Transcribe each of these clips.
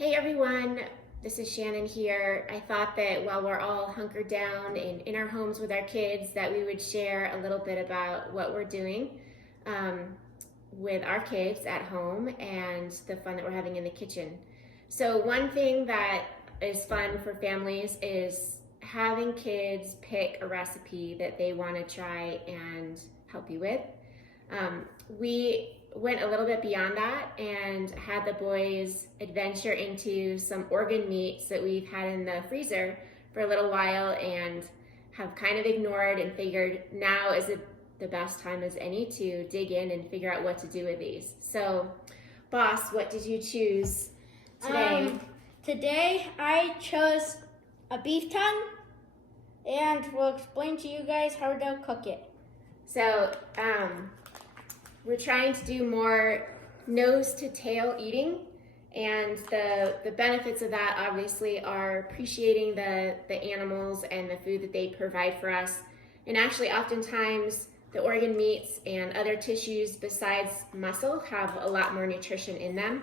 Hey everyone, this is Shannon here. I thought that while we're all hunkered down and in our homes with our kids that we would share a little bit about what we're doing with our kids at home and the fun that we're having in the kitchen. So one thing that is fun for families is having kids pick a recipe that they want to try and help you with. We went a little bit beyond that and had the boys adventure into some organ meats that we've had in the freezer for a little while and have kind of ignored and figured now is the best time as any to dig in and figure out what to do with these. So, boss, what did you choose today? Today I chose a beef tongue and we'll explain to you guys how to cook it. So, we're trying to do more nose to tail eating, and the benefits of that obviously are appreciating the animals and the food that they provide for us. And actually oftentimes the organ meats and other tissues besides muscle have a lot more nutrition in them.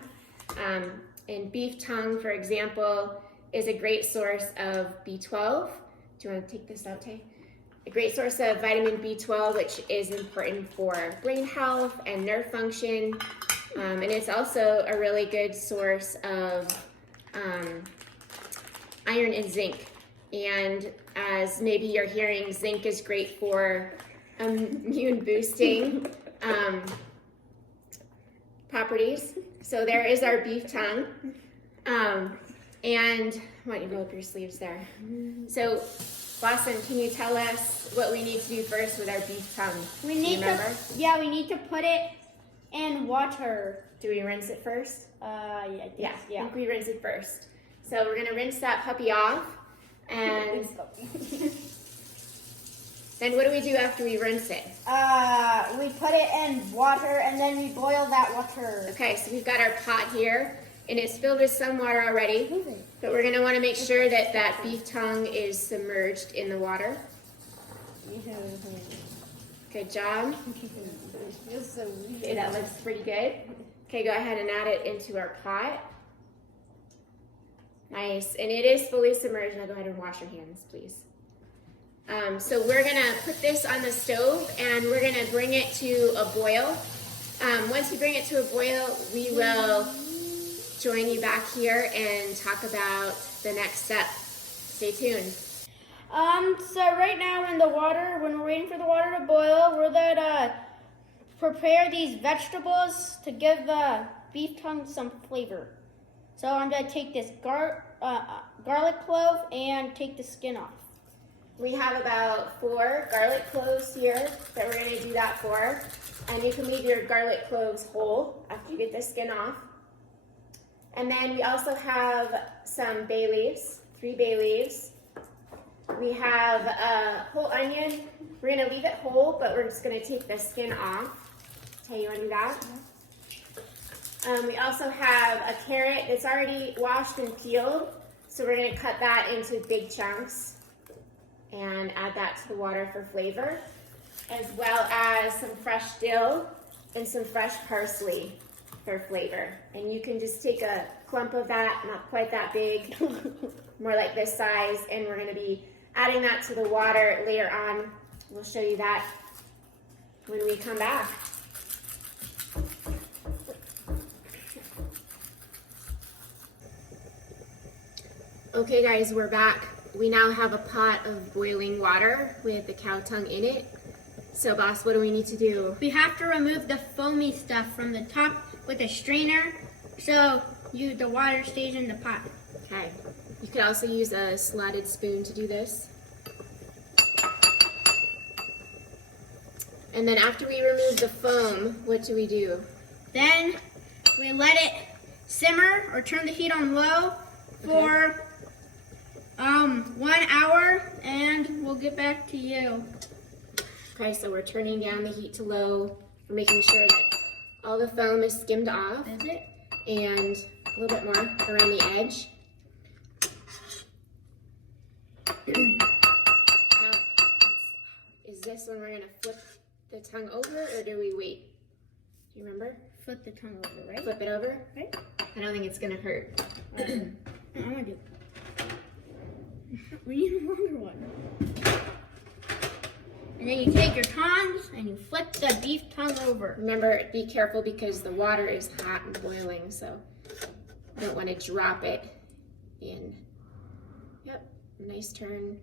And beef tongue, for example, is a great source of B12. Do you want to take this out, Tay? A great source of vitamin B12, which is important for brain health and nerve function. And it's also a really good source of iron and zinc. And as maybe you're hearing, zinc is great for immune boosting properties. So there is our beef tongue. And why don't you roll up your sleeves there? So Lawson, can you tell us what we need to do first with our beef tongue? We need to put it in water. Do we rinse it first? Yeah. I think we rinse it first. So we're gonna rinse that puppy off, and then what do we do after we rinse it? We put it in water and then we boil that water. Okay, so we've got our pot here, and it's filled with some water already, but we're gonna wanna make sure that that beef tongue is submerged in the water. Good job. Okay, that looks pretty good. Okay, go ahead and add it into our pot. Nice, and it is fully submerged. Now go ahead and wash your hands, please. So we're gonna put this on the stove and we're gonna bring it to a boil. Once you bring it to a boil, we will join you back here and talk about the next step. Stay tuned. So right now when we're waiting for the water to boil, we're gonna prepare these vegetables to give the beef tongue some flavor. So I'm gonna take this garlic clove and take the skin off. We have about 4 garlic cloves here that we're gonna do that for. And you can leave your garlic cloves whole after you get the skin off. And then we also have some bay leaves, 3 bay leaves. We have a whole onion. We're gonna leave it whole, but we're just gonna take the skin off. Okay, you wanna do that? We also have a carrot that's already washed and peeled. So we're gonna cut that into big chunks and add that to the water for flavor, as well as some fresh dill and some fresh parsley for flavor. And you can just take a clump of that, not quite that big, more like this size, and we're gonna be adding that to the water later on. We'll show you that when we come back. Okay guys, we're back. We now have a pot of boiling water with the cow tongue in it. So boss, what do we need to do? We have to remove the foamy stuff from the top with a strainer so the water stays in the pot. Okay. You could also use a slotted spoon to do this. And then after we remove the foam, what do we do? Then we let it simmer or turn the heat on low for 1 hour and we'll get back to you. Okay, so we're turning down the heat to low. We're making sure that all the foam is skimmed off. Is it? And a little bit more around the edge. Now, is this when we're gonna flip the tongue over, or do we wait? Do you remember? Flip the tongue over, right? Flip it over? Right. I don't think it's gonna hurt. I'm gonna do. We need a longer one. And then you take your tongs and you flip the beef tongue over. Remember, be careful because the water is hot and boiling, so you don't want to drop it in. Yep, nice turn.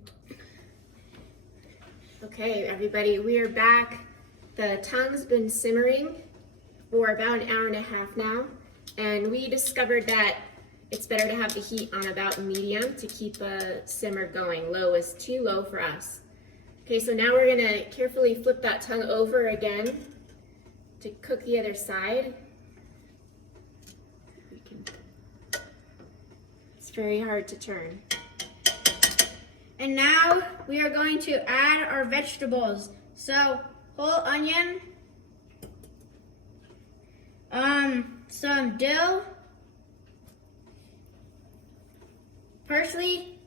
Okay, everybody, we are back. The tongue's been simmering for about an hour and a half now, and we discovered that it's better to have the heat on about medium to keep a simmer going. Low is too low for us. Okay, so now we're gonna carefully flip that tongue over again to cook the other side. It's very hard to turn. And now we are going to add our vegetables. So, whole onion, some dill, parsley,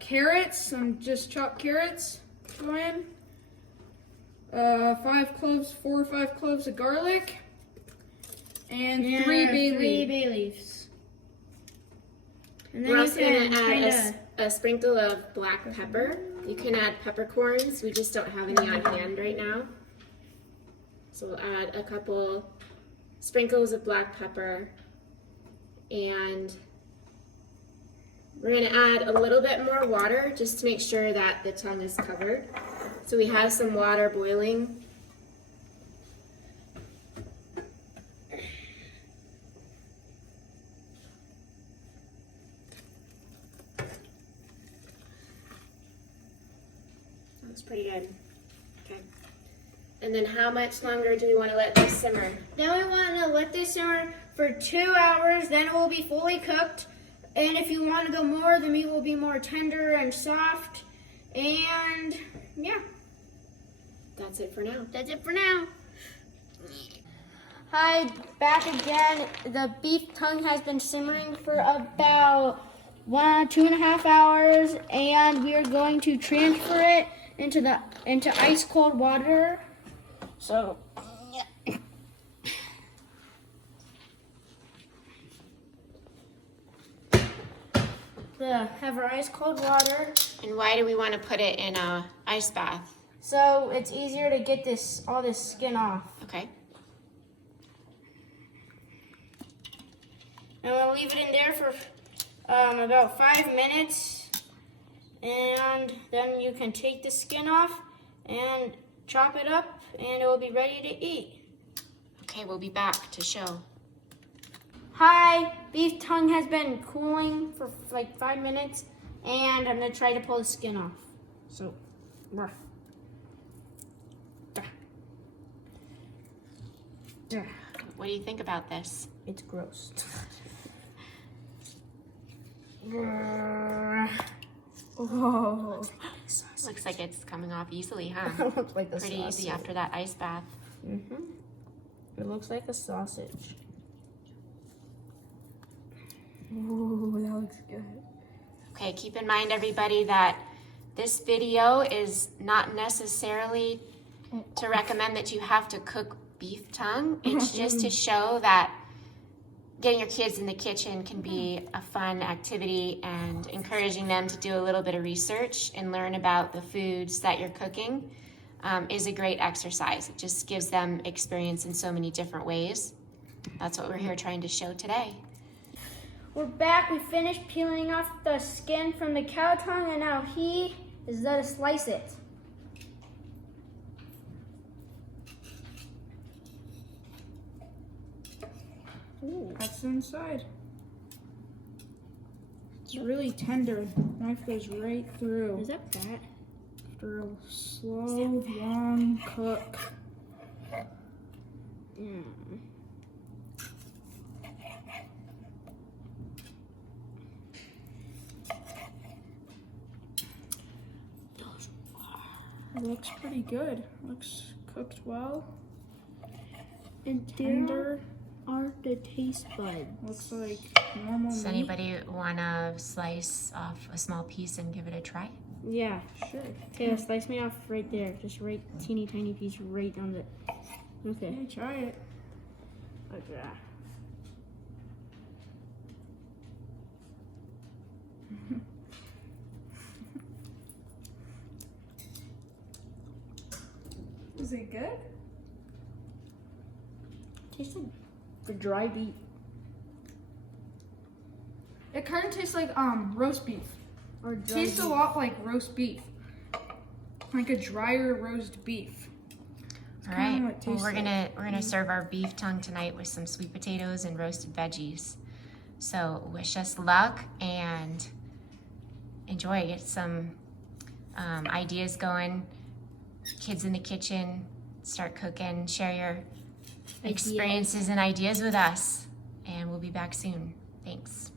carrots, some just chopped carrots go in. 4 or 5 cloves of garlic, and 3 bay leaves. And We're then also gonna add a sprinkle of black pepper. You can add peppercorns. We just don't have any on hand right now. So we'll add a couple sprinkles of black pepper, and we're gonna add a little bit more water just to make sure that the tongue is covered. So we have some water boiling. That's pretty good. Okay. And then how much longer do we want to let this simmer? Then we want to let this simmer for 2 hours, then it will be fully cooked. And if you want to go more, the meat will be more tender and soft. And yeah, That's it for now. that's it for now. Hi, back again. The beef tongue has been simmering for about 2.5 hours, and we are going to transfer it into ice cold water. So have our ice cold water, And why do we want to put it in a ice bath? so it's easier to get all this skin off. Okay. And we'll leave it in there for about 5 minutes, and then you can take the skin off and chop it up, and it will be ready to eat. Okay, we'll be back to show. Hi, beef tongue has been cooling for like 5 minutes, and I'm gonna try to pull the skin off. So, rough. What do you think about this? It's gross. Oh, Looks like it's coming off easily, huh? looks like a Pretty sausage. easy after that ice bath. It looks like a sausage. Ooh, that looks good. Okay, keep in mind, everybody, that this video is not necessarily to recommend that you have to cook beef tongue. It's just to show that getting your kids in the kitchen can be a fun activity, and encouraging them to do a little bit of research and learn about the foods that you're cooking is a great exercise. It just gives them experience in so many different ways. That's what we're here trying to show today. We're back. We finished peeling off the skin from the cow tongue, and now he is going to slice it. Ooh, that's the inside. It's really tender. Knife goes right through. Is that fat? After a slow, long cook. It looks pretty good. Looks cooked well. And Tender. are the taste buds. Looks like normal Does meat. anybody want to slice off a small piece and give it a try? Yeah. Sure. Okay, slice me off right there. Just teeny tiny piece right on the. Okay. Okay, try it. Okay. Is it good? Tastes like the dry beef. It kind of tastes like roast beef. Or It tastes a lot like roast beef. Like a drier roast beef. All kinda right. what it Well, tastes we're gonna serve our beef tongue tonight with some sweet potatoes and roasted veggies. So wish us luck and enjoy. Get some ideas going. Kids in the kitchen, start cooking. Share your experiences and ideas with us, and we'll be back soon. Thanks.